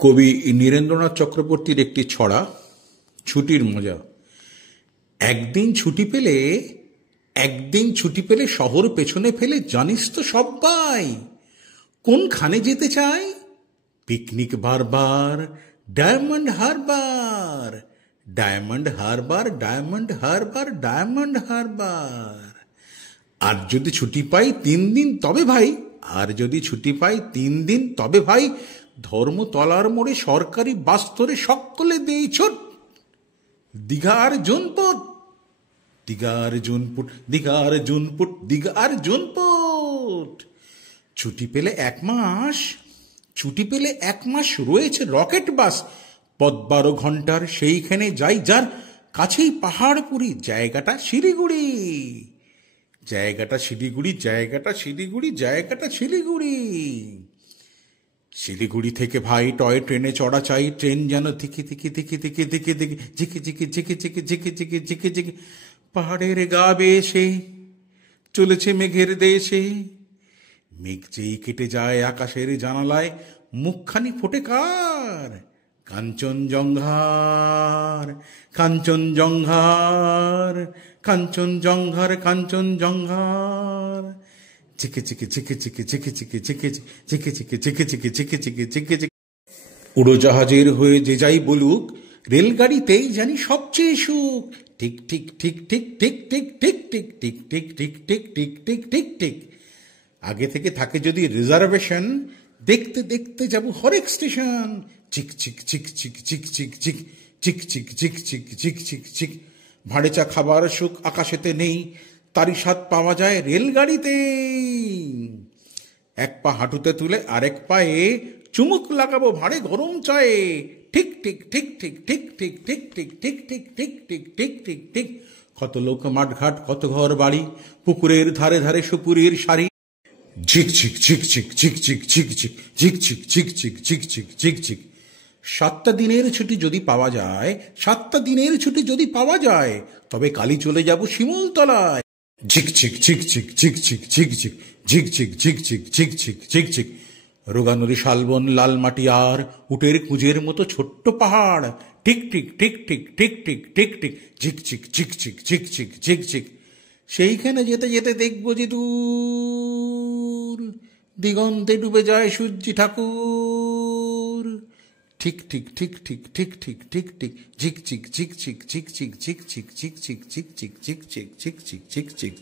কবি নীরেন্দ্রনাথ চক্রবর্তীর একটি ছড়া, ছুটির মজা। একদিন ছুটি পেলে শহর পেছনে ফেলে জানিস তো সব্বাই কোনখানে যেতে চাই? পিকনিক বারবার ডায়মন্ড হারবার, ডায়মন্ড হারবার, ডায়মন্ড হারবার, ডায়মন্ড হারবার। আর যদি ছুটি পাই 3 দিন তবে ভাই, আর যদি ছুটি পাই 3 দিন তবে ভাই, ধর্মতলার মোড়ে সরকারি বাস ধরে সকলে দেই ছোট দীঘার জোনপুট, দীঘার জোনপুট, দীঘার জোনপুট, দীঘার জোনপুট। ছুটি পেলে 1 মাস রয়েছে রকেট বাস, 12 ঘন্টার সেইখানে যাই, যার কাছেই পাহাড়পুরি, জায়গাটা শিলিগুড়ি, জায়গাটা শিলিগুড়ি, জায়গাটা শিলিগুড়ি, জায়গাটা শিলিগুড়ি। শিলিগুড়ি থেকে ভাই টয় ট্রেনে চড়া চাই, ট্রেন যেন থিকি থিকি থিকি থিকি থিকি থিকি ঝিকি ঝিকি ঝিকি ঝিকি ঝিকি ঝিকি ঝিকি ঝিকি পাহাড়ের গা বেয়ে চলেছে মেঘের দেশে। মেঘ যেই কেটে যায় আকাশের জানালায়, মুখখানি ফোটে কার? কাঞ্চনজঙ্ঘার, কাঞ্চনজঙ্ঘার, কাঞ্চনজঙ্ঘার, কাঞ্চনজঙ্ঘার। চিকে চিকে চিকে চিকে চিকে চিকে চিকে চিকে চিকে চিকে চিকে চিকে চিকে চিকে চিকে। উড়োজাহাজের হয়ে যে যাই বলুক, রেলগাড়িতেই জানি সবচেয়ে সুখ। ঠিক ঠিক ঠিক ঠিক ঠিক ঠিক ঠিক ঠিক ঠিক ঠিক ঠিক ঠিক ঠিক ঠিক ঠিক ঠিক। আগে থেকে থাকে যদি রিজার্ভেশন, দেখতে দেখতে যাব হরেক স্টেশন। চিক চিক চিক চিক চিক চিক চিক চিক চিক চিক চিক চিক চিক চিক। ভাঁড়ে চা খাবার সুখ আকাশেতে নেই, তারই স্বাদ পাওয়া যায় রেলগাড়িতে। এক পা হাঁটুতে তুলে আরেক পায়ে চুমুক লাগাবো ভাঁড়ে গরম চায়ে। ঠিক ঠিক ঠিক ঠিক ঠিক ঠিক ঠিক ঠিক ঠিক ঠিক ঠিক ঠিক ঠিক ঠিক ঠিক। কত লোক মাঠঘাট, কত ঘর বাড়ি, পুকুরের ধারে ধারে সুপুরির শাড়ি। ঝিক ঝিক ঝিক ঝিক ঝিক ঝিক ঝিক ঝিক ঝিক ঝিক ঝিক ঝিক ঝিক ঝিক ঝিক ঝিক। 7টা দিনের ছুটি যদি পাওয়া যায়, 7টা দিনের ছুটি যদি পাওয়া যায়, তবে কালই চলে যাব শিমুলতলায়। ঝিক ঝিক ঝিক ঝিক ঝিক ঝিক ঝিক ঝিক ঝিক ঝিক ঝিক ঝিক ঝিক ঝিক ঝিক ঝিক। রোগানুরি, শালবন, লাল মাটি আর উটের কুঁজের মতো ছোট্ট পাহাড়। ঠিক ঠিক ঠিক ঠিক ঠিক ঠিক ঠিক ঠিক ঝিক ঝিক ঝিক ঝিক ঝিক ঝিক ঝিক ঝিক। সেইখানে যেতে যেতে দেখবো যে দূর দিগন্তে ডুবে যায় সূর্যি ঠাকুর। ঠিক ঠিক ঠিক ঠিক ঠিক ঠিক ঠিক ঠিক ঝিক ঝিক ঝিক ঝিক ঝিক ঝিক ঝিক ঝিক ঝিক ঝিক ঝিক ঝিক ঝিক ঝিক ঝিক ঝিক ঝিক ঝিক ঝিক।